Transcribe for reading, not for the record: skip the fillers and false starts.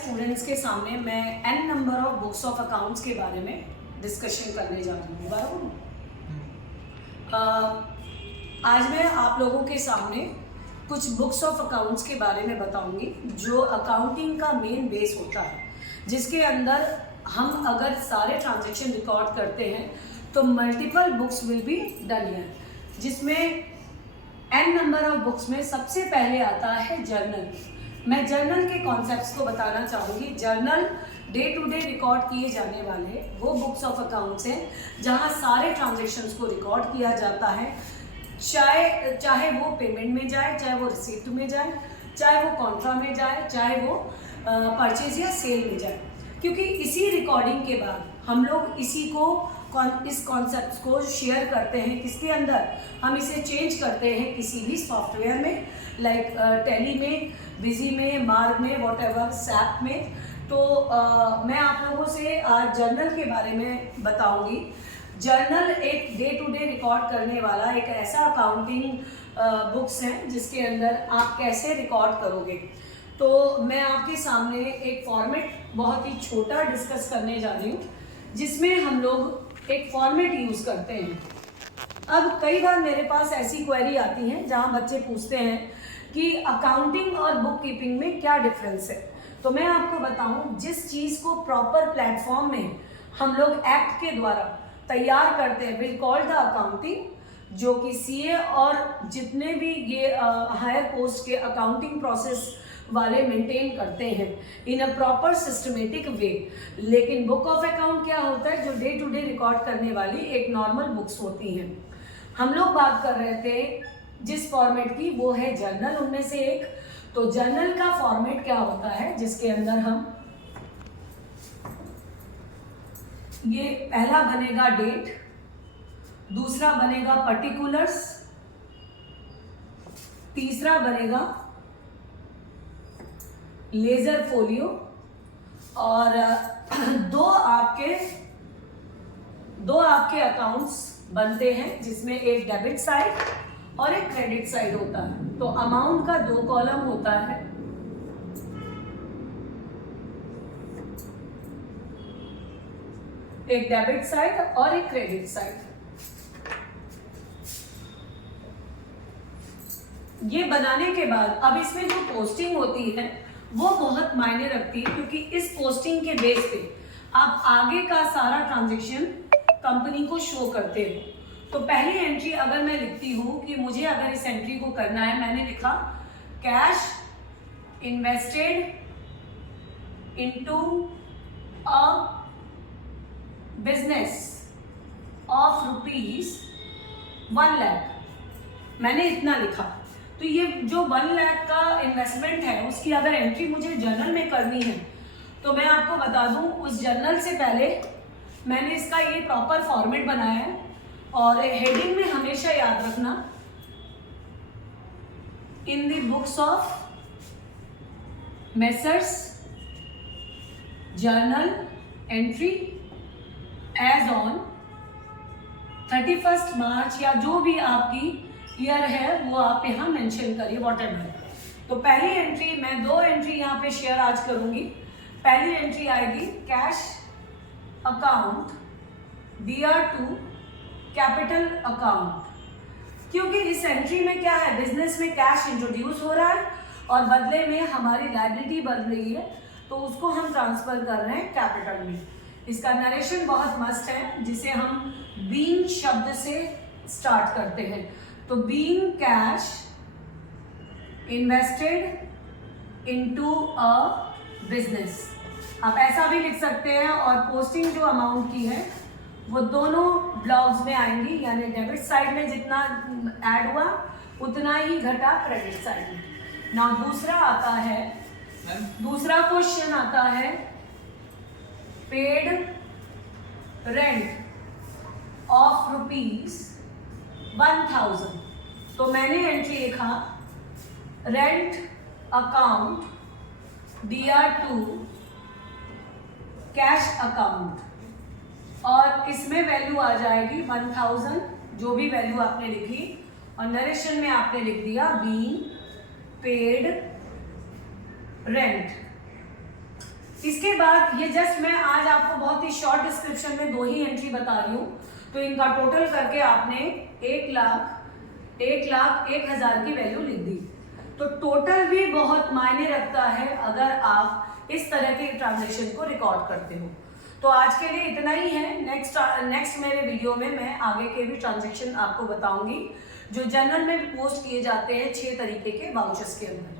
Students के सामने मैं n number of books of accounts के बारे में डिस्कशन करने जा रही हूँ। बराबर। आज मैं आप लोगों के सामने कुछ बुक्स ऑफ अकाउंट्स के बारे में बताऊंगी जो अकाउंटिंग का मेन बेस होता है, जिसके अंदर हम अगर सारे ट्रांजैक्शन रिकॉर्ड करते हैं तो multiple books will be done here, जिसमें n नंबर ऑफ बुक्स में सबसे पहले आता है जर्नल। मैं जर्नल के कॉन्सेप्ट्स को बताना चाहूँगी। Journal day to day record किए जाने वाले वो बुक्स ऑफ अकाउंट्स हैं जहाँ सारे ट्रांजैक्शंस को रिकॉर्ड किया जाता है, चाहे वो पेमेंट में जाए, चाहे वो रिसीप्ट में जाए, चाहे वो कॉन्ट्रा में जाए, चाहे वो परचेज या सेल में जाए। क्योंकि इसी रिकॉर्डिंग के बाद हम लोग इस कॉन्सेप्ट को शेयर करते हैं, किसके अंदर हम इसे चेंज करते हैं किसी भी सॉफ्टवेयर में, लाइक टैली में, बिजी में, मार्ग में, वॉटएवर, सैप में। तो मैं आप लोगों से आज जर्नल के बारे में बताऊंगी। जर्नल एक डे टू डे रिकॉर्ड करने वाला एक ऐसा अकाउंटिंग बुक्स है जिसके अंदर आप कैसे रिकॉर्ड करोगे। तो मैं आपके सामने एक फॉर्मेट बहुत ही छोटा डिस्कस करने जा रही हूँ, जिसमें हम लोग एक फॉर्मेट यूज़ करते हैं। अब कई बार मेरे पास ऐसी क्वेरी आती हैं जहाँ बच्चे पूछते हैं कि अकाउंटिंग और बुक कीपिंग में क्या डिफरेंस है। तो मैं आपको बताऊं, जिस चीज़ को प्रॉपर प्लेटफॉर्म में हम लोग एक्ट के द्वारा तैयार करते हैं विल कॉल्ड द अकाउंटिंग, जो कि सीए और जितने भी ये हायर पोस्ट के अकाउंटिंग प्रोसेस वाले मेंटेन करते हैं इन अ प्रॉपर सिस्टमेटिक वे। लेकिन बुक ऑफ अकाउंट क्या होता है, जो डे टू डे रिकॉर्ड करने वाली एक नॉर्मल बुक्स होती हैं। हम लोग बात कर रहे थे जिस फॉर्मेट की, वो है जर्नल उनमें से एक। तो जर्नल का फॉर्मेट क्या होता है, जिसके अंदर हम ये पहला बनेगा डेट, दूसरा बनेगा पर्टिकुलर्स, तीसरा बनेगा लेजर फोलियो, और दो आपके अकाउंट्स बनते हैं जिसमें एक डेबिट साइड और एक क्रेडिट साइड होता है। तो अमाउंट का 2 कॉलम होता है, एक डेबिट साइड और एक क्रेडिट साइड। ये बनाने के बाद अब इसमें जो पोस्टिंग होती है वो बहुत मायने रखती है, क्योंकि इस पोस्टिंग के बेस पे आप आगे का सारा ट्रांजैक्शन कंपनी को शो करते हो। तो पहली एंट्री अगर मैं लिखती हूँ कि मुझे अगर इस एंट्री को करना है, मैंने लिखा cash invested into a business of ₹1 lakh, मैंने इतना लिखा। तो ये जो 1 लाख का इन्वेस्टमेंट है उसकी अगर एंट्री मुझे जर्नल में करनी है, तो मैं आपको बता दूं, उस जर्नल से पहले मैंने इसका ये प्रॉपर फॉर्मेट बनाया है। और हेडिंग में हमेशा याद रखना, in the books of Messrs journal entry as on 31 March, या जो भी आपकी ईयर है वो आप यहाँ मेंशन करिए, व्हाटएवर। तो पहली एंट्री, मैं 2 एंट्री यहाँ पे शेयर आज करूंगी। पहली एंट्री आएगी cash account DR to capital account, क्योंकि इस एंट्री में क्या है, बिजनेस में कैश इंट्रोड्यूस हो रहा है और बदले में हमारी लायबिलिटी बढ़ रही है, तो उसको हम ट्रांसफर कर रहे हैं कैपिटल में। इसका नरेशन बहुत मस्त है, जिसे हम बीइंग शब्द से स्टार्ट करते हैं। तो being cash invested into a business, आप ऐसा भी लिख सकते हैं। और पोस्टिंग जो अमाउंट की है वो दोनों ब्लॉक्स में आएंगी, यानी डेबिट साइड में जितना ऐड हुआ उतना ही घटा क्रेडिट साइड में। ना दूसरा आता है, दूसरा क्वेश्चन आता है पेड रेंट ऑफ ₹1000। तो मैंने एंट्री लिखा rent account DR to cash account, और इसमें वैल्यू आ जाएगी 1000, जो भी वैल्यू आपने लिखी, और नरेशन में आपने लिख दिया बीइंग पेड रेंट। इसके बाद ये जस्ट मैं आज आपको बहुत ही शॉर्ट डिस्क्रिप्शन में 2 ही एंट्री बता रही हूँ, तो इनका टोटल करके आपने 1,01,01,000 की वैल्यू लिख दी। तो टोटल भी बहुत मायने रखता है अगर आप इस तरह के ट्रांजेक्शन को रिकॉर्ड करते हो। तो आज के लिए इतना ही है। नेक्स्ट मेरे वीडियो में मैं आगे के भी ट्रांजेक्शन आपको बताऊंगी जो जनरल में पोस्ट किए जाते हैं 6 तरीके के वाउचर्स के अंदर।